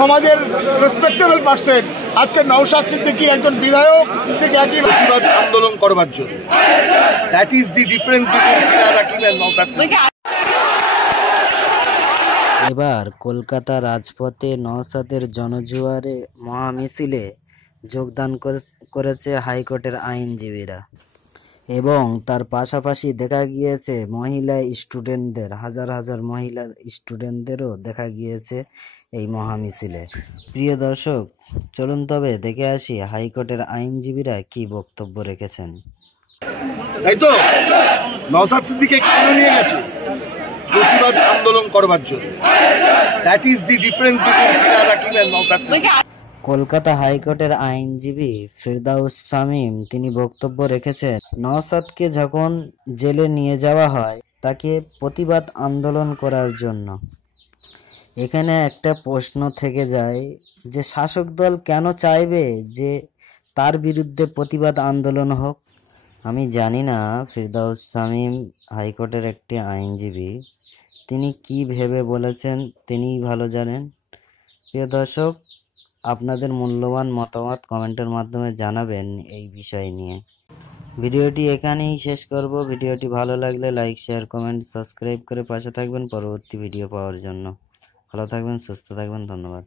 সমাজের respectable person আজকে নওশাদ সিদ্দিকী একজন বিধায়ক থেকে একই প্রতিবাদ আন্দোলন করবার জন্য। That is the difference between Firhad Hakim and Naushad Siddiqui. এবার কলকাতা রাজপথে নওশাদের জনজোয়ারে মহামিছিলে যোগদান করেছে হাইকোর্টের আইনজীবীরা এবং তার পাশাপাশি দেখা গিয়েছে মহিলা স্টুডেন্টদের, হাজার হাজার মহিলা স্টুডেন্টদেরও দেখা গিয়েছে এই মহামিছিলে। প্রিয় দর্শক, চলুন তবে দেখে আসি হাইকোর্টের আইনজীবীরা কি বক্তব্য রেখেছেন। তাই তো নওশাদ সিদ্দিকী কেন নিয়ে গেছে প্রতিবাদ আন্দোলন করবার জন্য। That is the difference between Firhad Hakim and Naushad Siddiqui. Kolkata হাইকোর্টের আইনজীবী ফেরদাউস শামীম তিনি বক্তব্য রেখেছেন, নওশাদকে যখন জেলে নিয়ে যাওয়া হয় তাকে প্রতিবাদ আন্দোলন করার জন্য। এখানে একটা প্রশ্ন থেকে যায় যে শাসক দল কেন চাইবে যে তার বিরুদ্ধে প্রতিবাদ আন্দোলন হোক। আমি জানি না, ফেরদাউস শামীম হাইকোর্টের একটি আইনজীবী, তিনি কি ভেবে বলেছেন তিনিই ভালো জানেন। প্রিয় দর্শক, আপনাদের মূল্যবান মতামত কমেন্টের মাধ্যমে জানাবেন এই বিষয় নিয়ে। ভিডিওটি এখানেই শেষ করব। ভিডিওটি ভালো লাগলে লাইক, শেয়ার, কমেন্ট, সাবস্ক্রাইব করে পাশে থাকবেন পরবর্তী ভিডিও পাওয়ার জন্য। ভালো থাকবেন, সুস্থ থাকবেন, ধন্যবাদ।